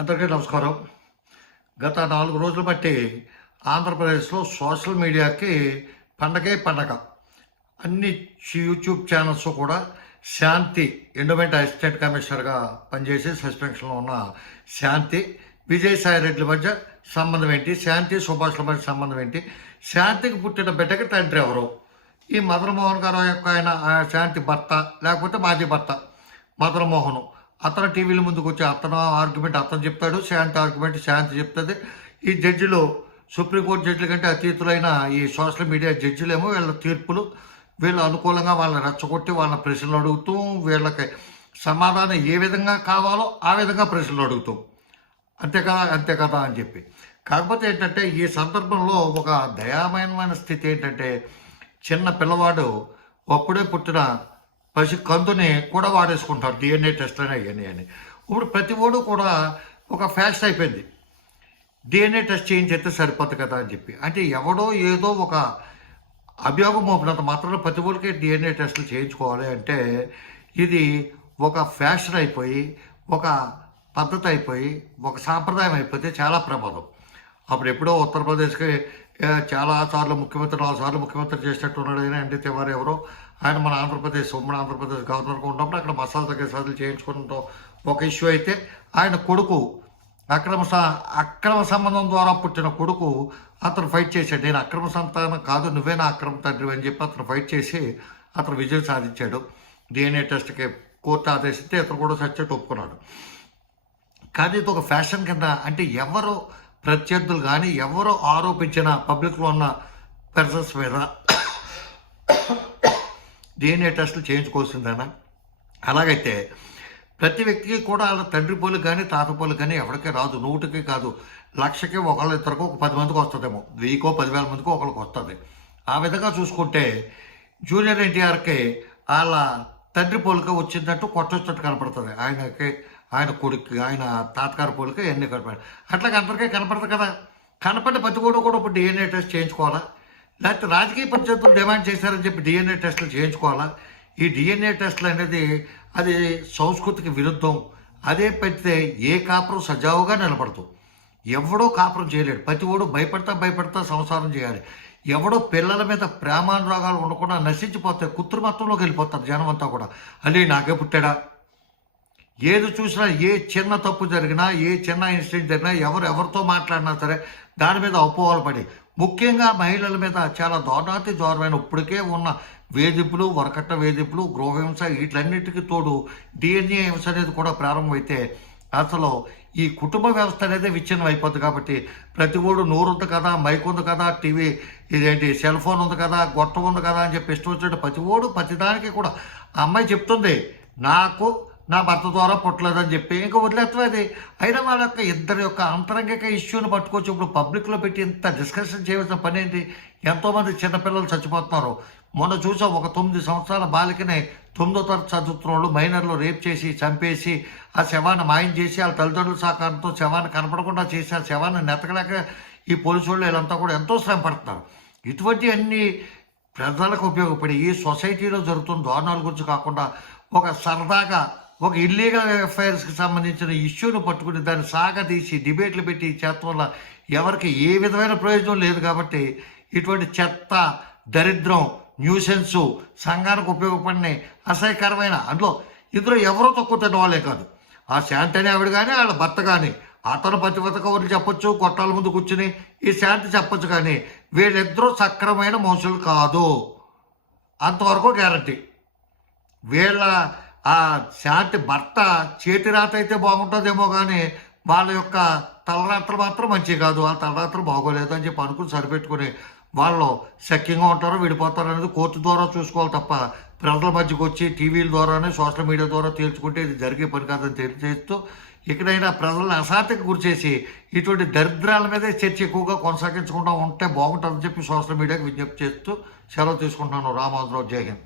అందరికీ నమస్కారం. గత నాలుగు రోజులు బట్టి ఆంధ్రప్రదేశ్లో సోషల్ మీడియాకి పండగే పండగ. అన్ని యూట్యూబ్ ఛానల్స్ కూడా శాంతి ఎండోమెంట్ అసిస్టెంట్ కమిషనర్గా పనిచేసి సస్పెన్షన్లో ఉన్న శాంతి విజయసాయి రెడ్డి మధ్య సంబంధం ఏంటి? శాంతి సుభాష్ల మధ్య సంబంధం ఏంటి? శాంతికి పుట్టిన బిడ్డకి తండ్రి ఎవరు? ఈ మదన్ మోహన్ గారు యొక్క ఆయన శాంతి భర్త లేకపోతే మాజీ భర్త మదన్ అతను టీవీల ముందుకు వచ్చి అతను ఆర్గ్యుమెంట్ అతను చెప్తాడు శాంతి ఆర్గ్యుమెంట్ శాంతి చెప్తుంది. ఈ జడ్జిలు సుప్రీంకోర్టు జడ్జిల కంటే అతీతులైన ఈ సోషల్ మీడియా జడ్జిలేమో వీళ్ళ తీర్పులు వీళ్ళు అనుకూలంగా వాళ్ళని రెచ్చగొట్టి వాళ్ళ ప్రశ్నలు అడుగుతూ వీళ్ళకి సమాధానం ఏ విధంగా కావాలో ఆ విధంగా ప్రశ్నలు అడుగుతూ. అంతే కదా అంతే కదా అని చెప్పి. కాకపోతే ఏంటంటే ఈ సందర్భంలో ఒక దయామయమైన స్థితి ఏంటంటే చిన్న పిల్లవాడు అప్పుడే పుట్టిన పసి కందుని కూడా వాడేసుకుంటారు డిఎన్ఏ టెస్ట్ అని అవన్నీ అని. ఇప్పుడు ప్రతి ఓడు కూడా ఒక ఫ్యాషన్ అయిపోయింది. డిఎన్ఏ టెస్ట్ చేయించేస్తే సరిపోతుంది కదా అని చెప్పి. అంటే ఎవడో ఏదో ఒక అభియోగం మోపినంత మాత్రం ప్రతి ఊరికే డిఎన్ఏ టెస్టులు చేయించుకోవాలి అంటే ఇది ఒక ఫ్యాషన్ అయిపోయి ఒక పద్ధతి అయిపోయి ఒక సాంప్రదాయం అయిపోతే చాలా ప్రమాదం. అప్పుడు ఎప్పుడో ఉత్తరప్రదేశ్కి చాలా సార్లు ముఖ్యమంత్రి నాలుగు సార్లు ముఖ్యమంత్రి చేసినట్టు ఉన్నాడు ఆయన ఎన్డీ తివారి ఎవరో. ఆయన మన ఆంధ్రప్రదేశ్ ఉమ్మడి ఆంధ్రప్రదేశ్ గవర్నర్గా ఉన్నప్పుడు అక్కడ మసాలా తగ్గే సార్లు చేయించుకోవడంతో ఒక ఇష్యూ అయితే ఆయన కొడుకు అక్రమ స- అక్రమ సంబంధం ద్వారా పుట్టిన కొడుకు అతను ఫైట్ చేశాడు. నేను అక్రమ సంతానం కాదు నువ్వే నా అక్రమ తండ్రి అని చెప్పి అతను ఫైట్ చేసి అతను విజయం సాధించాడు. డిఎన్ఏ టెస్ట్కి కోర్టు ఆదేశిస్తే అతను కూడా సత్యట్ ఒప్పుకున్నాడు. కానీ ఇది ఒక ఫ్యాషన్ కింద అంటే ఎవరు ప్రత్యర్థులు కానీ ఎవరు ఆరోపించిన పబ్లిక్లో ఉన్న పర్సన్స్ మీద డిఎన్ఏ టెస్టులు చేయించుకోవాల్సిందేనా? అలాగైతే ప్రతి వ్యక్తికి కూడా వాళ్ళ తండ్రి పోలికి కానీ తాత పోలు కానీ ఎవరికీ రాదు. నూటికి కాదు. లక్షకి ఒకళ్ళ ఇద్దరికి ఒక పది మందికి వస్తుందేమో. వెయ్యికో పదివేల మందికి ఒకరికి వస్తుంది. ఆ విధంగా చూసుకుంటే జూనియర్ ఎన్టీఆర్కి వాళ్ళ తండ్రి పోలిక వచ్చిందంటూ కొట్టొచ్చినట్టు కనపడుతుంది. ఆయనకి ఆయన కొడుకు ఆయన తాతగారి పోలిక ఎన్ని కనపడి అట్లా అందరికీ కనపడదు కదా. కనపడి ప్రతి కూడా కూడా ఇప్పుడు డిఎన్ఏ టెస్ట్ చేయించుకోవాలా? లేకపోతే రాజకీయ పరిస్థితులు డిమాండ్ చేశారని చెప్పి డిఎన్ఏ టెస్టులు చేయించుకోవాలా? ఈ డిఎన్ఏ టెస్టులు అనేది అది సంస్కృతికి విరుద్ధం. అదే పెడితే ఏ కాపురం సజావుగా నిలబడదు. ఎవడో కాపురం చేయలేడు. ప్రతి ఓడు భయపడతా భయపడతా సంసారం చేయాలి. ఎవడో పిల్లల మీద ప్రేమానురాగాలు ఉండకుండా నశించిపోతాయి కుత్రిమత్వంలోకి వెళ్ళిపోతారు జనం అంతా కూడా. అల్లి నాకే పుట్టాడా? ఏది చూసినా ఏ చిన్న తప్పు జరిగినా ఏ చిన్న ఇన్సిడెంట్ జరిగినా ఎవరు ఎవరితో మాట్లాడినా సరే దాని మీద అపోహలు పడి ముఖ్యంగా మహిళల మీద చాలా దారుణాతి దారుణమైన ఇప్పటికే ఉన్న వేధింపులు వరకట్ట వేధింపులు గృహహింస వీటన్నిటికీ తోడు డిఎన్ఏ హింస అనేది కూడా ప్రారంభమైతే అసలు ఈ కుటుంబ వ్యవస్థ అనేది విచ్ఛిన్నం అయిపోద్ది కాబట్టి ప్రతి ఓడు నోరుంది కదా మైక్ ఉంది కదా టీవీ ఇదేంటి సెల్ ఫోన్ ఉంది కదా గొట్టం ఉంది కదా అని చెప్పి ఇష్టం వచ్చినట్టు ప్రతి ఓడు ప్రతిదానికి కూడా ఆ అమ్మాయి చెప్తుంది నాకు నా భర్త ద్వారా పుట్టలేదని చెప్పి ఇంకా వదిలేస్తుంది అయినా వాళ్ళ యొక్క ఇద్దరి యొక్క అంతరంగిక ఇష్యూని పట్టుకొచ్చి ఇప్పుడు పబ్లిక్లో పెట్టి ఇంత డిస్కషన్ చేయవలసిన పని ఏంటి ఎంతోమంది చిన్నపిల్లలు చచ్చిపోతున్నారు. మొన్న చూసాం ఒక తొమ్మిది సంవత్సరాల బాలికని తొమ్మిదో తరగతి చదువుతున్న వాళ్ళు మైనర్లు రేప్ చేసి చంపేసి ఆ శవాన్ని మాయం చేసి వాళ్ళ తల్లిదండ్రుల సహకారంతో శవాన్ని కనపడకుండా చేసి ఆ శవాన్ని నెతకలేక ఈ పోలీసు వాళ్ళు వీళ్ళంతా కూడా ఎంతో శ్రమ పడుతున్నారు. ఇటువంటి అన్ని ప్రజలకు ఉపయోగపడి ఈ సొసైటీలో జరుగుతున్న దారుణాల గురించి కాకుండా ఒక సరదాగా ఒక ఇల్లీగల్ అఫైర్స్కి సంబంధించిన ఇష్యూను పట్టుకుని దాన్ని సాగదీసి డిబేట్లు పెట్టి చేత వల్ల ఎవరికి ఏ విధమైన ప్రయోజనం లేదు కాబట్టి ఇటువంటి చెత్త దరిద్రం న్యూసెన్సు సంఘానికి ఉపయోగపడిన అసహ్యకరమైన. అందులో ఇందులో ఎవరో తక్కువ తిన్న వాళ్ళే కాదు. ఆ శాంతి ఆవిడ కానీ వాళ్ళ భర్త కానీ అతను పతివత కౌరులు చెప్పొచ్చు కొట్టాల ముందు కూర్చుని ఈ శాంతి చెప్పొచ్చు కానీ వీళ్ళిద్దరూ సక్రమైన మనుషులు కాదు. అంతవరకు గ్యారంటీ. వీళ్ళ ఆ శాంతి భర్త చేతి రాత అయితే బాగుంటుందేమో కానీ వాళ్ళ యొక్క తలరాత్రులు మాత్రం మంచి కాదు. ఆ తలరాత్రులు బాగోలేదు అని చెప్పి అనుకుని సరిపెట్టుకుని వాళ్ళు సఖ్యంగా ఉంటారో విడిపోతారో అనేది కోర్టు ద్వారా చూసుకోవాలి తప్ప ప్రజల మధ్యకి వచ్చి టీవీల ద్వారానే సోషల్ మీడియా ద్వారా తేల్చుకుంటే ఇది జరిగే పని కాదని తెలియజేస్తూ ఇక్కడైనా ప్రజలను అశాంతికి గురిచేసి ఇటువంటి దరిద్రాల మీదే చర్చ ఎక్కువగా కొనసాగించకుండా ఉంటే బాగుంటుందని చెప్పి సోషల్ మీడియాకి విజ్ఞప్తి చేస్తూ సెలవు తీసుకుంటున్నాను. రామోజరావు జై హింద్.